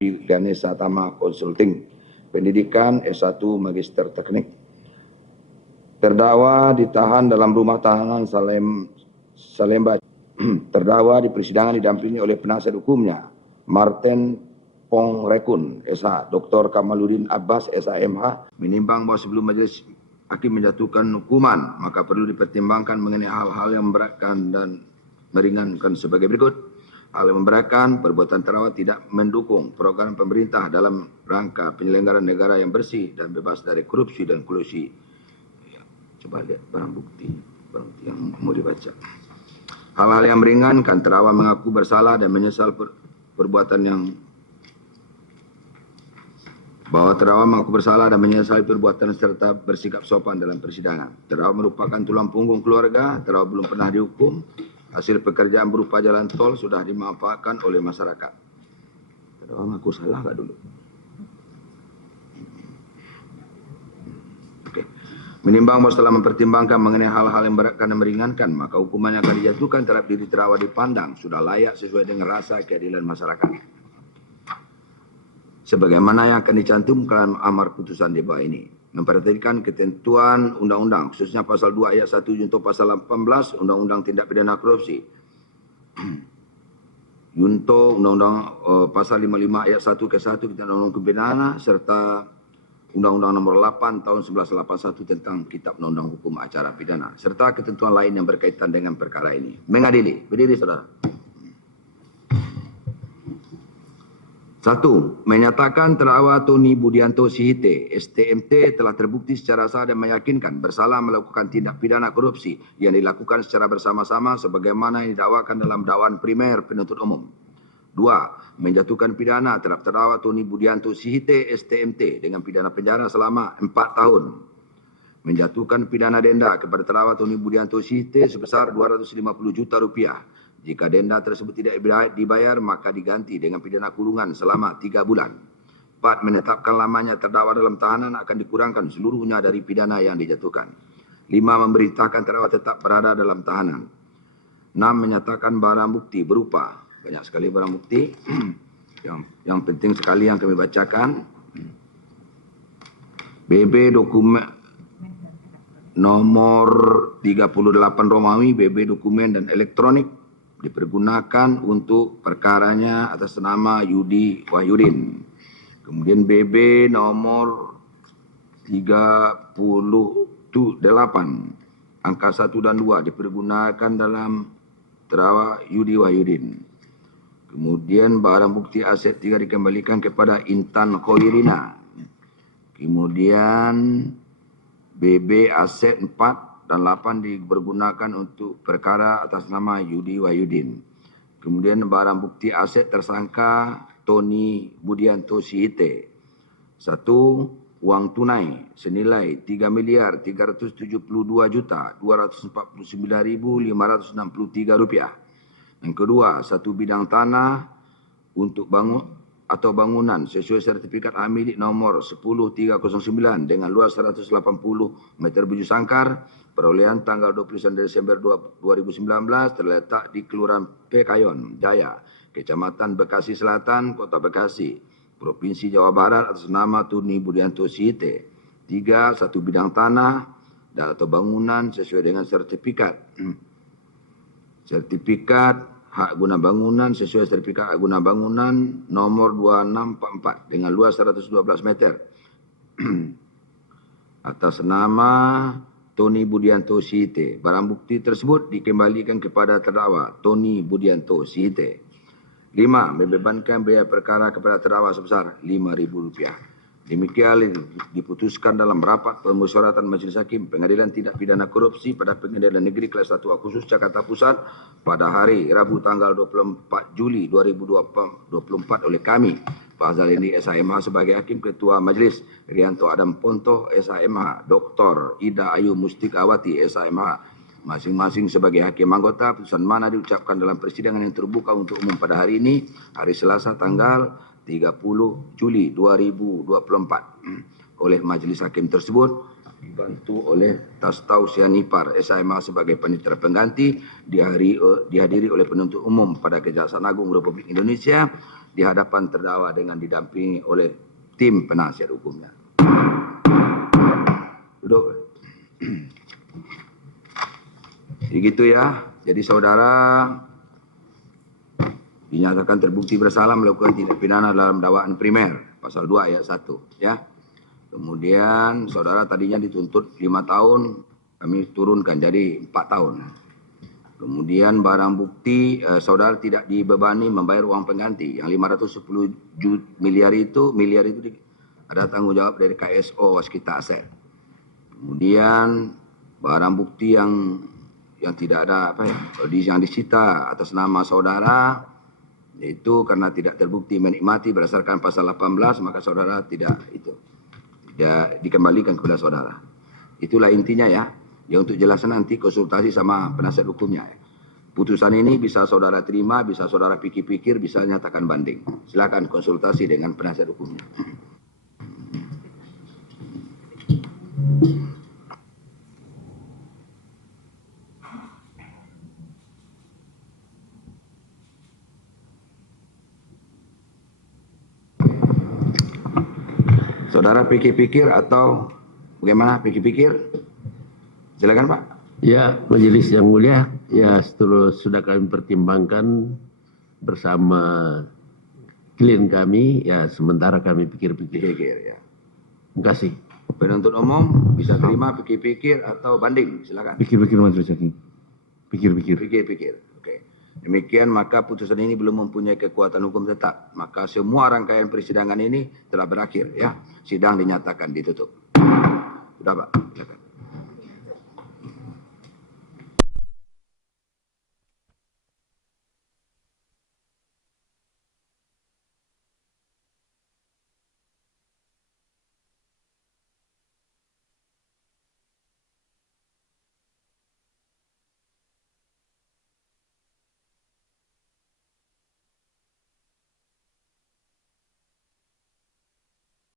Ganesha Tama Consulting, pendidikan S1 Magister Teknik. Terdakwa ditahan dalam rumah tahanan Salemba. Terdakwa di persidangan didampingi oleh penasihat hukumnya, Martin Pongrekun, SH, Dr. Kamaluddin Abbas, SHMH, menimbang bahwa sebelum majelis hakim menjatuhkan hukuman, maka perlu dipertimbangkan mengenai hal-hal yang memberatkan dan meringankan sebagai berikut. Hal yang memberatkan, perbuatan terdakwa tidak mendukung program pemerintah dalam rangka penyelenggaraan negara yang bersih dan bebas dari korupsi dan kolusi. Ya, coba lihat barang bukti yang mau dibaca. Hal-hal yang meringankan, terdakwa mengaku bersalah dan menyesal perbuatan yang serta bersikap sopan dalam persidangan. Terdakwa merupakan tulang punggung keluarga, terdakwa belum pernah dihukum. Hasil pekerjaan berupa jalan tol sudah dimanfaatkan oleh masyarakat. Terdakwa mengaku salah nggak dulu? Oke. Menimbang bahwa setelah mempertimbangkan mengenai hal-hal yang beratkan dan meringankan, maka hukuman yang akan dijatuhkan terhadap diri terdakwa dipandang sudah layak sesuai dengan rasa keadilan masyarakat. Sebagaimana yang akan dicantumkan amar putusan di bawah ini. Memperhatikan ketentuan undang-undang, khususnya pasal 2 ayat 1 junto pasal 18 Undang-Undang Tindak Pidana Korupsi. Junto Undang-Undang pasal 55 ayat 1 ke 1 Kitab Undang-Undang Pidana serta Undang-Undang Nomor 8 Tahun 1981 tentang Kitab Undang-Undang Hukum Acara Pidana serta ketentuan lain yang berkaitan dengan perkara ini. Mengadili. Berdiri, saudara. 1. Menyatakan terdakwa Tony Budianto Sihite, STMT, telah terbukti secara sah dan meyakinkan bersalah melakukan tindak pidana korupsi yang dilakukan secara bersama-sama sebagaimana yang didakwakan dalam dakwaan primer penuntut umum. 2. Menjatuhkan pidana terhadap terdakwa Tony Budianto Sihite, STMT, dengan pidana penjara selama 4 tahun. Menjatuhkan pidana denda kepada terdakwa Tony Budianto Sihite sebesar Rp250 juta. Jika denda tersebut tidak dibayar, maka diganti dengan pidana kurungan selama 3 bulan. 4. Menetapkan lamanya terdakwa dalam tahanan akan dikurangkan seluruhnya dari pidana yang dijatuhkan. 5. Memerintahkan terdakwa tetap berada dalam tahanan. 6. Menyatakan barang bukti berupa, banyak sekali barang bukti, yang penting sekali yang kami bacakan. BB dokumen nomor 38 Romawi, BB dokumen dan elektronik, dipergunakan untuk perkaranya atas nama Yudi Wahyudin. Kemudian BB nomor 38 angka 1 dan 2 dipergunakan dalam terdakwa Yudi Wahyudin. Kemudian barang bukti aset 3 dikembalikan kepada Intan Khairina. Kemudian BB aset 4 dan 8 dipergunakan untuk perkara atas nama Yudi Wahyudin. Kemudian barang bukti aset tersangka Tony Budianto Sihite. 1. Uang tunai senilai Rp3.372.249.563. Yang kedua, 1 bidang tanah untuk bangunan sesuai sertifikat hak milik nomor 10309 dengan luas 180 meter bujur sangkar, perolehan tanggal 29 Desember 2019, terletak di Kelurahan Pekayon Jaya, Kecamatan Bekasi Selatan, Kota Bekasi, Provinsi Jawa Barat atas nama Tony Budianto Sihite. 3. 1 bidang tanah dan atau bangunan sesuai dengan sertifikat hak guna bangunan sesuai sertifikat hak guna bangunan nomor 2644 dengan luas 112 meter atas nama Tony Budianto Sihite. Barang bukti tersebut dikembalikan kepada terdakwa Tony Budianto Sihite. 5. Membebankan biaya perkara kepada terdakwa sebesar Rp5.000. Demikian diputuskan dalam rapat permusyawaratan Majelis Hakim Pengadilan Tindak Pidana Korupsi pada Pengadilan Negeri Kelas 1A Khusus Jakarta Pusat pada hari Rabu tanggal 24 Juli 2024 oleh kami, Pak Zalini SHMH sebagai Hakim Ketua Majelis, Rianto Adam Pontoh SHMH, Dr. Ida Ayu Mustikawati SHMH, masing-masing sebagai hakim anggota. Putusan mana diucapkan dalam persidangan yang terbuka untuk umum pada hari ini, hari Selasa tanggal 30 Juli 2024 oleh majelis hakim tersebut dibantu oleh Tastau Sianipar SIMA sebagai panitera pengganti, dihadiri oleh penuntut umum pada Kejaksaan Agung Republik Indonesia di hadapan terdakwa dengan didampingi oleh tim penasihat hukumnya. Duduk. Jadi gitu ya. Jadi saudara dinyatakan terbukti bersalah melakukan tindak pidana dalam dakwaan primer pasal 2 ayat 1 ya. Kemudian saudara tadinya dituntut 5 tahun, kami turunkan jadi 4 tahun. Kemudian barang bukti saudara tidak dibebani membayar uang pengganti yang 510 miliar itu ada tanggung jawab dari KSO Waskita Aset. Kemudian barang bukti yang tidak ada yang disita atas nama saudara, yaitu karena tidak terbukti menikmati berdasarkan pasal 18, maka saudara tidak dikembalikan kepada saudara. Itulah intinya ya. Ya untuk jelasan nanti konsultasi sama penasihat hukumnya ya. Putusan ini bisa saudara terima, bisa saudara pikir-pikir, bisa nyatakan banding. Silakan konsultasi dengan penasihat hukumnya. Saudara pikir-pikir atau bagaimana pikir-pikir? Silakan Pak. Ya, Majelis yang mulia, ya sudah kami pertimbangkan bersama klien kami, ya sementara kami pikir-pikir. Ya. Terima kasih. Penuntut umum bisa terima pikir-pikir atau banding, silakan. Pikir-pikir Majelis Hakim. Pikir-pikir. Pikir-pikir. Oke. Demikian maka putusan ini belum mempunyai kekuatan hukum tetap. Maka semua rangkaian persidangan ini telah berakhir ya. Sidang dinyatakan ditutup. Sudah Pak, silakan.